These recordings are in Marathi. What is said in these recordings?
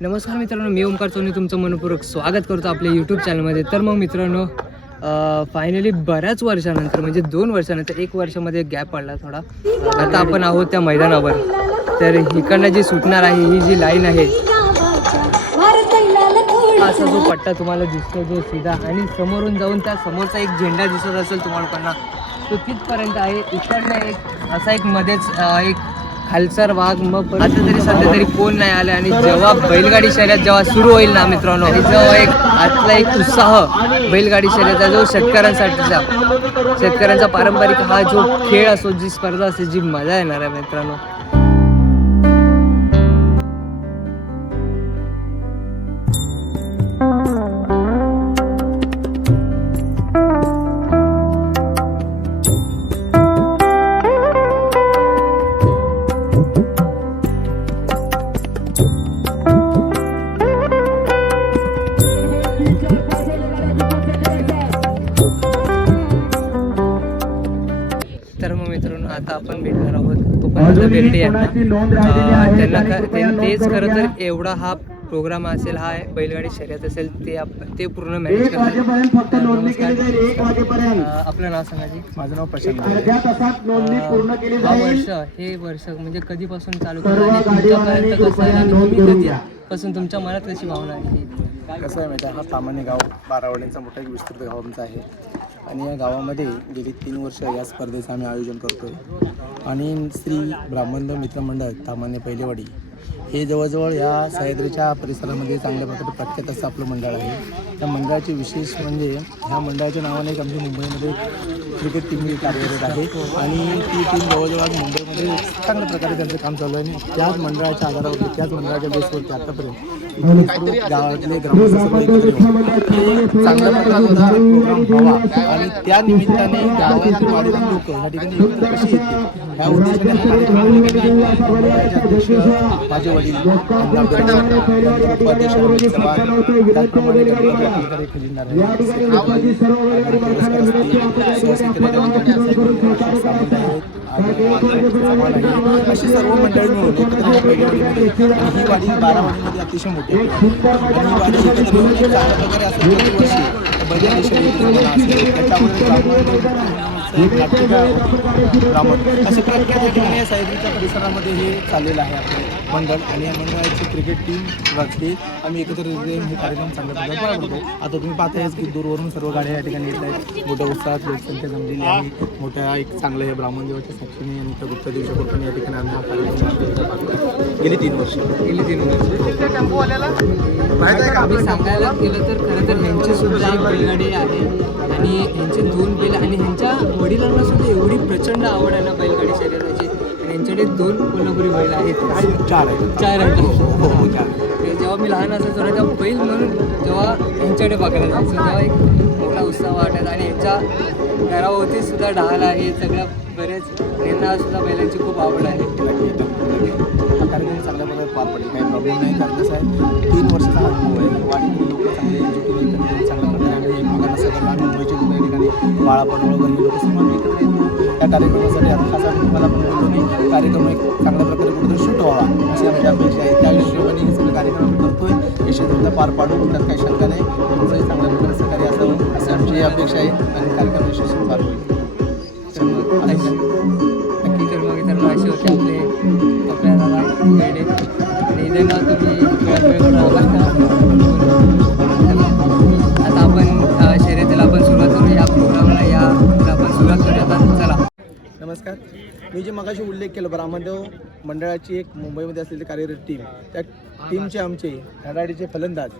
नमस्कार मित्रांनो मी ओमकार सोनी तुमचं मनपूर्वक स्वागत करतो आपल्या यूट्यूब चॅनलमध्ये तर मग मित्रांनो फायनली बऱ्याच वर्षानंतर म्हणजे दोन वर्षानंतर एक वर्षामध्ये गॅप पडला थोडा. आता आपण आहोत त्या मैदानावर. तर इकडनं जी सुटणार आहे ही जी लाईन आहे असा जो पट्टा तुम्हाला दिसतो जो सीधा आणि समोरून जाऊन त्या समोरचा एक झेंडा दिसत असेल तुम्हाला लोकांना तो तिथपर्यंत आहे. इकडनं एक असा एक मध्येच एक खालसर वाघ मग आता तरी सध्या तरी कोण नाही आले आणि जेव्हा बैलगाडी शर्यत जेव्हा सुरू होईल ना मित्रांनो आणि जेव्हा एक आतला एक उत्साह बैलगाडी शर्यतचा जो शेतकऱ्यांसाठीचा शेतकऱ्यांचा पारंपरिक हा जो खेळ असो जी स्पर्धा असते जी मजा येणार आहे मित्रांनो. तर मग मित्रांनो आता आपण भेटणार आहोत यांना अं, त्यांना तेच खरं तर एवढा हा प्रोग्राम असेल हा बैलगाडी शर्यत असेल ते आप ते पूर्ण मॅनेज एक वाजेपर्यंत फक्त करतात नोंदणी केली जाईल एक वाजेपर्यंत. अं, आपलं नाव सांगा जी. माझं नाव प्रशांत अर्ध्या तासात नोंदणी पूर्ण केली हा जाईल. वर्ष हे वर्ष म्हणजे कधीपासून चालू केलं. पासून तुमच्या मनात कशी भावना आहे? कसं आहे माहिती आहे, हा सामान्य गाव बारावडींचा मोठा एक विस्तृत गाव आमचा आहे. आणि या गावामध्ये गेली तीन वर्ष या स्पर्धेचं आम्ही आयोजन करतोय. आणि श्री ब्राह्मण मित्रमंडळ तामान्य पहिलेवाडी हे जवळजवळ या सह्याद्रीच्या परिसरामध्ये चांगल्या प्रकारे प्रख्यात असं आपलं मंडळ आहे. त्या मंडळाचे विशेष म्हणजे ह्या मंडळाच्या नावाने एक आमची मुंबईमध्ये क्रिकेट टीम कार्यरत आहे. आणि ती टीम जवळजवळ आज मुंबईमध्ये चांगल्या प्रकारे त्यांचं काम चालू आहे आणि त्याच मंडळाच्या आधारावरती त्याच मंडळाच्या बेसवरती आतापर्यंत गावातले ग्रामस्थ चांगल्या प्रकारचा प्रोग्राम व्हावा. आणि त्या निमित्ताने गावातील लोक या ठिकाणी कशी येतील ह्या उद्देशाने अध्यक्ष माझे वडील उपाध्यक्ष चव्हाण त्याचप्रमाणे अशी सर्व मंडळी मिळून एकत्र ही वाडी बारावाडीमध्ये अतिशय मोठी आणि ही वाडी एकत्र चांगल्या प्रकारे असं प्रतिवर्षी बैलगाडी असेल, त्याच्यामध्ये ब्राह्मण असे प्रख्यात या ठिकाणी या परिसरामध्ये हे चाललेलं आहे आपलं मंडळ. आणि या मंडळाची क्रिकेट टीम राखते आम्ही एकत्र हे कार्यक्रम चांगल्या प्रकारे करतो आता तुम्ही पाहतायच की दूरवरून सर्व गाड्या या ठिकाणी येत आहेत. मोठ्या उत्साहात लोकसंख्या जमलेली आहे. मोठ्या एक चांगलं हे ब्राह्मण देवाच्या साक्षीने आणि गुप्त देवच्या कृपेने या ठिकाणी आम्ही हा कार्यक्रम गेली तीन वर्ष. गेली तीन वर्ष. आम्ही सांगायला गेलं तर खरं तर ह्यांची सुद्धा बैलगाडी आहे. आणि ह्यांचे दोन बैल आणि ह्यांच्या वडिलांना सुद्धा एवढी प्रचंड आवड आहे ना बैलगाडी शर्यताची. आणि यांच्याकडे दोन कोल्हापुरी बैल आहेत. चार चार आहेत. हो हो चार ते जेव्हा मी लहान असायचो ना तेव्हा बैल म्हणून जेव्हा यांच्याकडे बघायला जायचो तेव्हा एक मोठा उत्साह वाटत आणि यांच्या घराभोवती सुद्धा ढाल आहे सगळ्या बरेच. यांना सुद्धा बैलांची खूप आवड आहे. हा कार्यक्रम चांगल्या प्रकारे पार पडेल. काही प्रॉब्लेम नाही कारण कसं आहे तीन वर्षाचा हा अनुभव आहे. लोक चांगले चांगल्या प्रकारे सगळ्यांना एकमेकांना आम्ही मुंबईचे लोक या ठिकाणी बाळापण वगैरे लोक सर्व एकत्र येतो या कार्यक्रमासाठी आता खास आम्ही तुम्हाला पण बोलतो की कार्यक्रम एक चांगल्या प्रकारे कुठेतरी शूट व्हावा अशी आमची अपेक्षा आहे. त्या हिशोबाने हे सगळं कार्यक्रम करतोय. यशस्वीता पार पाडू त्यात काही शंका नाही. तुमचंही चांगल्या प्रकारे सहकार्य असावं अशी आमची अपेक्षा आहे आणि कार्यक्रम यशस्वी पार होईल नक्की तर मग मित्रांनो असे होते आपले आपल्या दादा आणि इथे ना तुम्ही नमस्कार. मी जे मगाशी उल्लेख केला ब्राह्मणदेव मंडळाची एक मुंबईमध्ये असलेली कार्यरत टीम त्या टीमचे आमचे धडाडीचे फलंदाज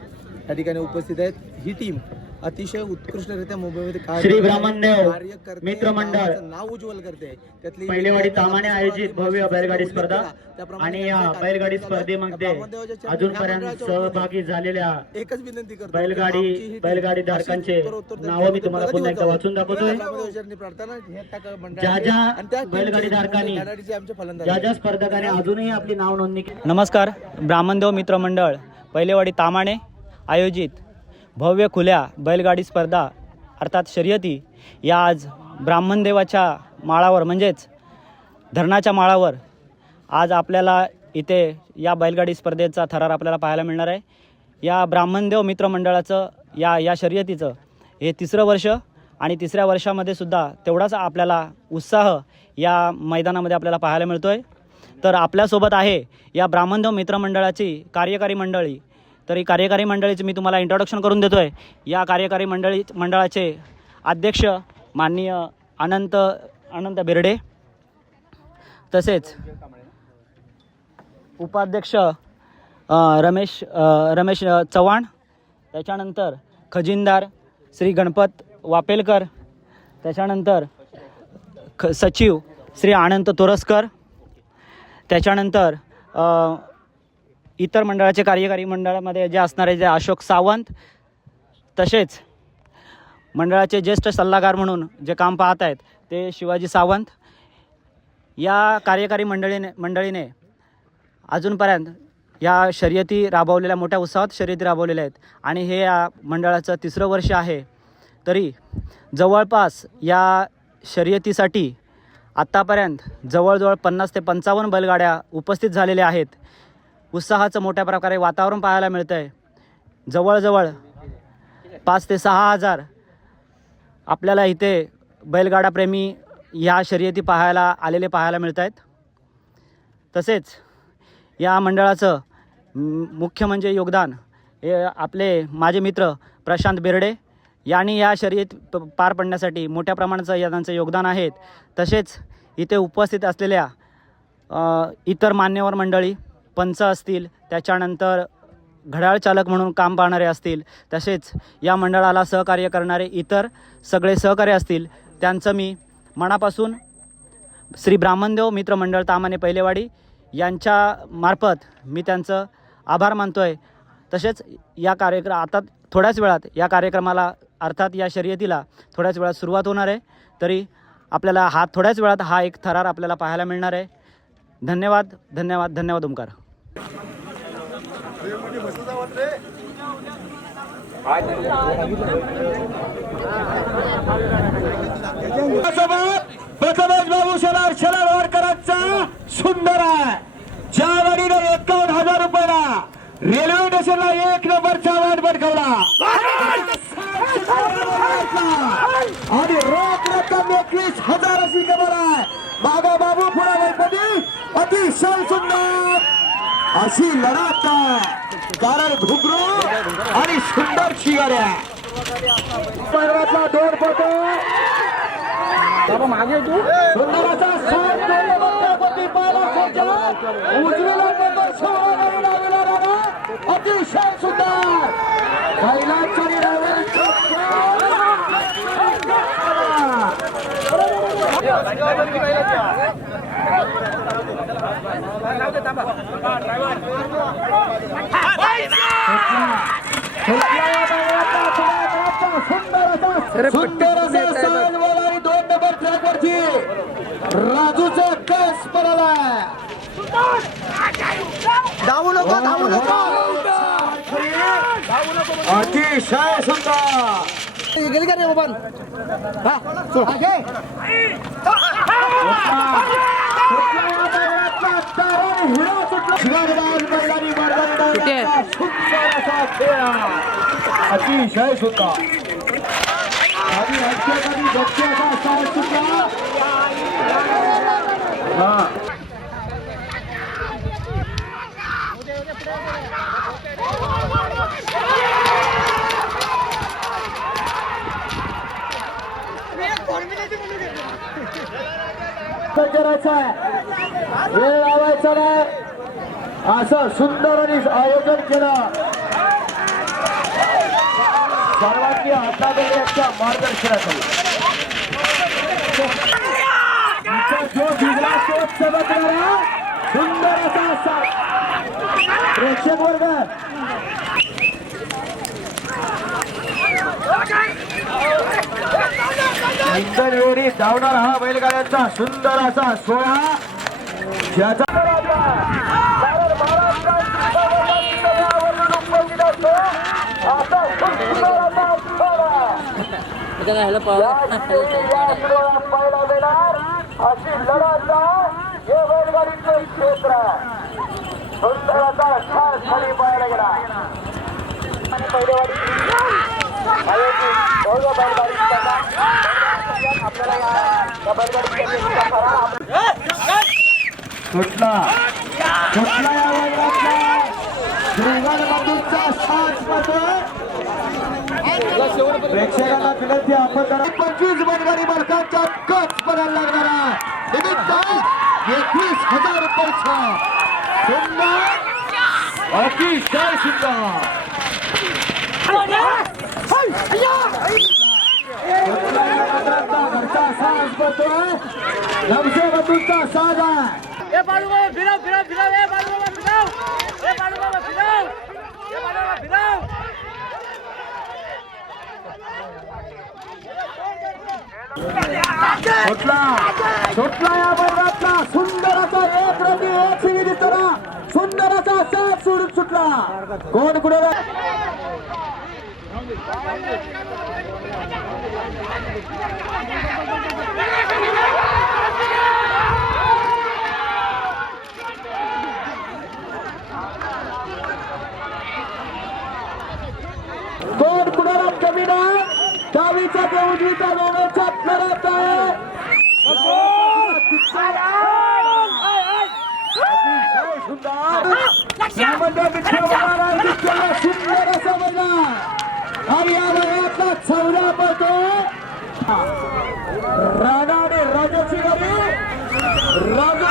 या ठिकाणी उपस्थित आहेत. ही टीम अतिशय उत्कृष्टरित्या मुंबईमध्ये श्री ब्राह्मणदेव कार्य करते, मित्रमंडळ नाव उज्ज्वल करते त्यातली पहिलेवाडी तामाने आयोजित भव्य बैलगाडी स्पर्धा आणि या बैलगाडी स्पर्धेमध्ये अजूनपर्यंत सहभागी झालेल्या एकच विनंती करतो बैलगाडी- बैलगाडी धारकांचे नावं मी तुम्हाला पुन्हा एकदा वाचून. दाखवतोय. हे ज्या ज्या बैलगाडी धारकांनी ज्या. ज्या स्पर्धकाने अजूनही आपली नाव नोंदणी केली नमस्कार ब्राह्मणदेव मित्रमंडळ पहिलेवाडी तामाणे आयोजित भव्य खुल्या बैलगाडी स्पर्धा अर्थात शर्यती या आज ब्राह्मणदेवाच्या माळावर म्हणजेच धरणाच्या माळावर आज आपल्याला इथे या बैलगाडी स्पर्धेचा थरार आपल्याला पाहायला मिळणार आहे. या ब्राह्मणदेव मित्रमंडळाचं या या शर्यतीचं हे तिसरं वर्ष आणि तिसऱ्या वर्षामध्ये सुद्धा तेवढाच आपल्याला उत्साह या मैदानामध्ये आपल्याला पाहायला मिळतो आहे तर आपल्यासोबत आहे या ब्राह्मणदेव मित्रमंडळाची कार्यकारी मंडळी तर ही कार्यकारी मंडळीचं मी तुम्हाला इंट्रोडक्शन करून देतो आहे या कार्यकारी मंडळी मंडळाचे अध्यक्ष माननीय अनंत अनंत बिर्डे तसेच उपाध्यक्ष रमेश रमेश चव्हाण त्याच्यानंतर खजिनदार श्री गणपत वापेलकर त्याच्यानंतर ख सचिव श्री आनंद तोरसकर त्याच्यानंतर इतर मंडळाचे कार्यकारी मंडळामध्ये जे असणारे जे अशोक सावंत तसेच मंडळाचे ज्येष्ठ सल्लागार म्हणून जे काम पाहत आहेत ते शिवाजी सावंत. या कार्यकारी मंडळीने मंडळीने अजूनपर्यंत या शर्यती राबवलेल्या मोठ्या उत्साहात शर्यती राबवलेल्या आहेत. आणि हे या मंडळाचं तिसरं वर्ष आहे. तरी जवळपास या शर्यतीसाठी आत्तापर्यंत जवळजवळ पन्नास ते पंचावन्न बैलगाड्या उपस्थित झालेल्या आहेत. उत्साहाचं मोठ्या प्रकारे वातावरण पाहायला मिळतं आहे जवळजवळ पाच ते सहा हजार आपल्याला इथे बैलगाडाप्रेमी ह्या शर्यती पाहायला आलेले पाहायला मिळत आहेत तसेच या मंडळाचं मुख्य म्हणजे योगदान हे आपले माझे मित्र प्रशांत बेर्डे यांनी या शर्यत प- पार पडण्यासाठी मोठ्या प्रमाणाचं या त्यांचं योगदान आहेत. तसेच इथे उपस्थित असलेल्या इतर मान्यवर मंडळी पंच असतील त्याच्यानंतर घड्याळ चालक म्हणून काम पाहणारे असतील तसेच या मंडळाला सहकार्य करणारे इतर सगळे सहकार्य असतील त्यांचं मी मनापासून श्री ब्राह्मणदेव मित्र मंडळ तामाने पहिलेवाडी यांच्या मार्फत मी त्यांचं आभार मानतो आहे तसेच या कार्यक्रम आता थोड्याच वेळात या कार्यक्रमाला अर्थात या शर्यतीला थोड्याच वेळात सुरुवात होणार आहे. तरी आपल्याला हा थोड्याच वेळात हा एक थरार आपल्याला पाहायला मिळणार आहे. धन्यवाद धन्यवाद धन्यवाद ओमकार. प्रथमच बाबू शरार शरार वारकरांचा सुंदर आहे. ज्या गाडीने एकावन्न हजार रुपयाला. रेल्वे स्टेशनला एक नंबरचा वाट भटकवला आणि रोख रक्कम एकवीस हजार अशी कबर आहे बाबा बाबू पुढा गणपती अतिशय सुंदर अशी लढत आहे कारण घुगरू आणि सुंदर शिगाऱ्या दोन फोटो सुंदराचा सात गणपती पाहिला सज्जा उजवीला नंबर सोळावरून आलेला राणा अतिशय सुंदर बैलांच्या निरावर सुंदर असा साजवाल आणि दोन नंबर ट्रॅकवरची राजूचा कस पडला धावू नको धावू नको. अतिशय सुंदर गेली का रे बाबा अतिशय सुंदर आणि राज्यासाठी गच्च्याचा साथ सुद्धा हा. करायचं आहे. वेळ लावायचा नाही. असं सुंदर आणि आयोजन केलं. सर्वांनी हातामध्ये यांच्या मार्गदर्शनाखाली. जो भिजला तोच चमकणारा सुंदर असा असा प्रेक्षक वर्ग. इंधन एवढी धावणार हा बैलगाड्यांचा सुंदर असा सोहळा. ज्याचा कारण पाहायला अशी लढत हे बैलगाडीचं क्षेत्र खाली पाहायला गेला आणि बैलगाडी आपल्याला या- बैलगाडी सुटला सुटला या साथ पटोय प्रेक्षकांना विनंती आपण करा. पंचवीस बैलगाडी मालकांच्या कच पडायला लागणार निमित्त एकवीस हजार रुपयाचा सुंदर. अतिशय सुंदर घरचा साज पडतोय नवशे बंधूंचा साज आहे. सुटला सुटला या बैलातला सुंदर असा एक रंगी एक शिवी दिसताना सुंदर असा सात सोडून सुटला. कोण कुठे कोण कुणाला कमी नाही डावीचा ते उजवीचा दोघांचा लढत आहे अतिशय सुंदर. सामान्य मित्र बघायला दिसलेला सुंदर असा बैला. आणि या वयातला चौदा पळतो राणा आणि राजाची गाडी राजा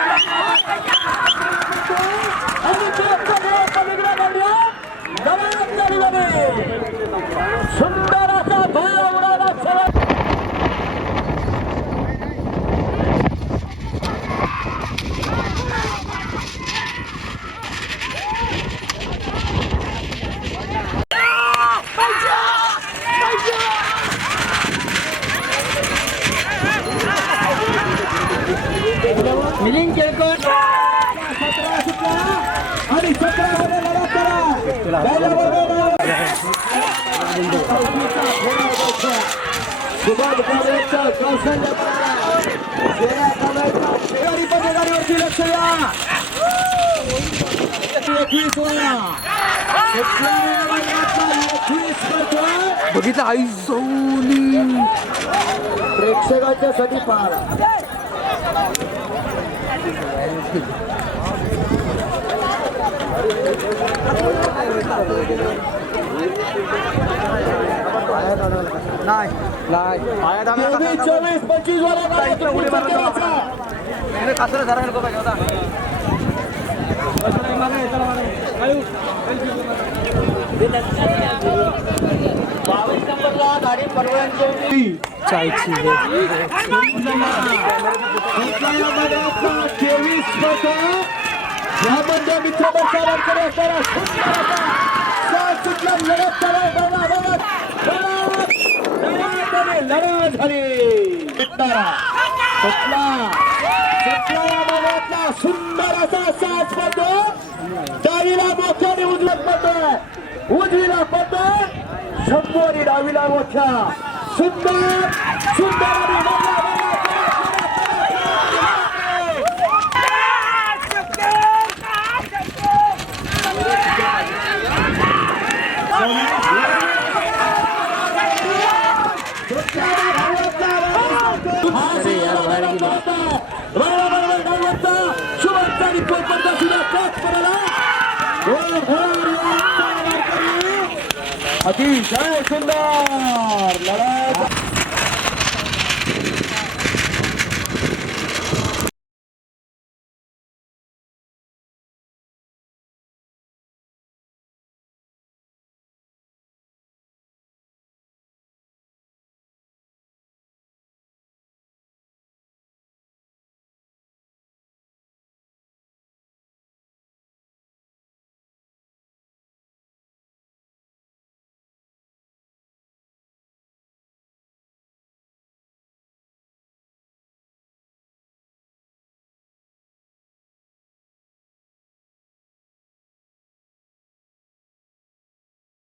मिलिंद केळकर. सतरा सुटला आणि सतरा मध्ये लढत करा. काँग्रेसचा कौशल्य शेरा काँग्रेसचा शेजारी पदाधिकारीवरती लक्ष द्या एकवीस वया कुठल्याही वर्गातला एकवीस करतोय बघितलं आई सौली प्रेक्षकांच्या साठी पाहा तेवीस चोवीस पंचवीस वर बावीस नंबरला गाडी परवानगी तेवीस यामध्ये मित्र बसावरकडे असणारा सुंदर असा सात सुटला लढत चालू आहे. बघा, लढत, लढत झाली सुटला सुंदर असा साथ पडतो डावीला मोठ्याने उजवत पडतोय उजवीला पडतोय शंभरी डावीला मोठ्या सुंदर सुंदर आणि बघा, बघा, अतिशय सुंदर लढाई